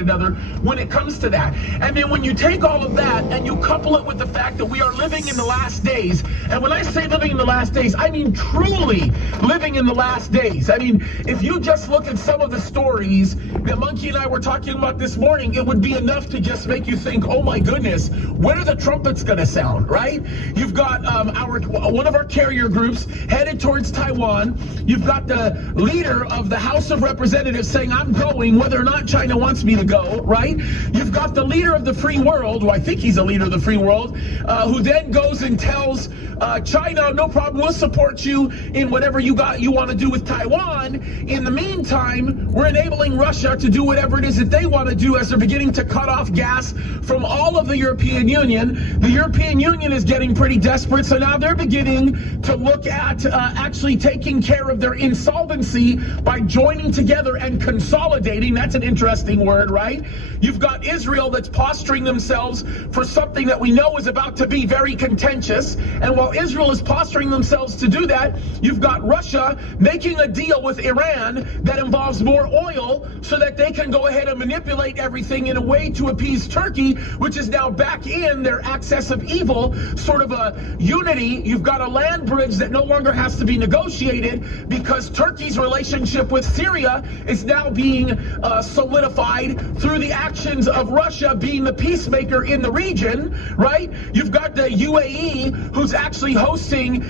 another when it comes to that. And then when you take all of that and you couple it with the fact that we are living in the last days, and when I say living in the last days, I mean truly living in the last days. I mean, if you just look at some of the stories that Monkey and I were talking about this morning, it would be enough to just make you think, oh my goodness, when are the trumpets going to sound, right? You've got one of our carrier groups headed towards Taiwan. You've got the leader of the House of Representatives saying, I'm going, whether or not China wants me to go, right? You've got the leader of the free world, who I think he's a leader of the free world, who then goes and tells China, no problem, we'll support you in whatever you want to do with Taiwan. In the meantime, we're enabling Russia to do whatever it is that they want to do as they're beginning to cut off gas from all of the European Union. The European Union is getting pretty desperate, so now they're beginning to look at actually taking care of their insolvency by joining together and consolidating. That's an interesting word, right? You've got Israel that's posturing themselves for something that we know is about to be very contentious. And while Israel is posturing themselves to do that, you've got Russia making a deal with Iran that involves more oil so that they can go ahead and manipulate everything in a way to appease Turkey, which is now back in their axis of evil, sort of a unity. You've got a land bridge that no longer has to be negotiated because Turkey's relationship with Syria is now being solidified through the actions of Russia being the peacemaker in the region, right? You've got the UAE, who's actually hosting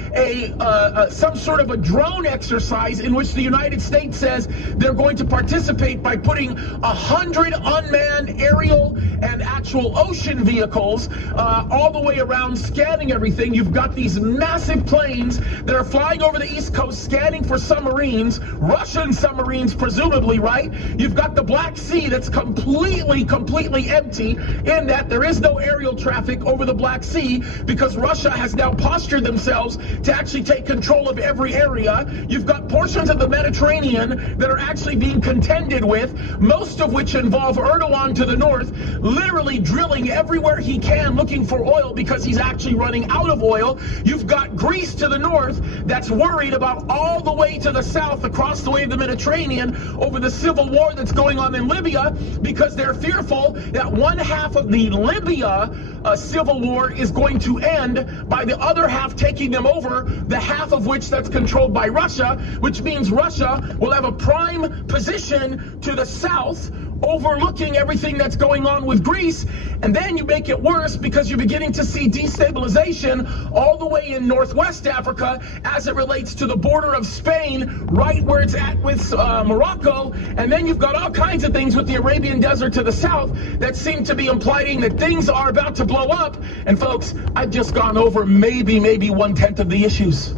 some sort of a drone exercise in which the United States says they're going to participate by putting 100 unmanned aerial and actual ocean vehicles all the way around scanning everything. You've got these massive planes that are flying over the East Coast scanning for submarines, Russian submarines presumably, right? You've got the Black Sea that's completely empty in that there is no aerial traffic over the Black Sea because Russia has now postured themselves to actually take control of every area. You've got portions of the Mediterranean that are actually being contended with, most of which involve Erdogan to the north, literally drilling everywhere he can looking for oil because he's actually running out of oil. You've got Greece to the north that's worried about all the way to the south across the way of the Mediterranean over the civil war that's going on in Libya because they're fearful that one half of the Libya civil war is going to end by the other half taking them over, the half of which that's controlled by Russia, which means Russia will have a prime position to the south overlooking everything that's going on with Greece. And then you make it worse because you're beginning to see destabilization all the way in Northwest Africa as it relates to the border of Spain, right where it's at with Morocco. And then you've got all kinds of things with the Arabian Desert to the south that seem to be implying that things are about to blow up. And folks, I've just gone over maybe 1/10 of the issues.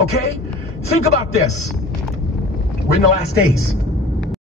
Okay? Think about this. We're in the last days.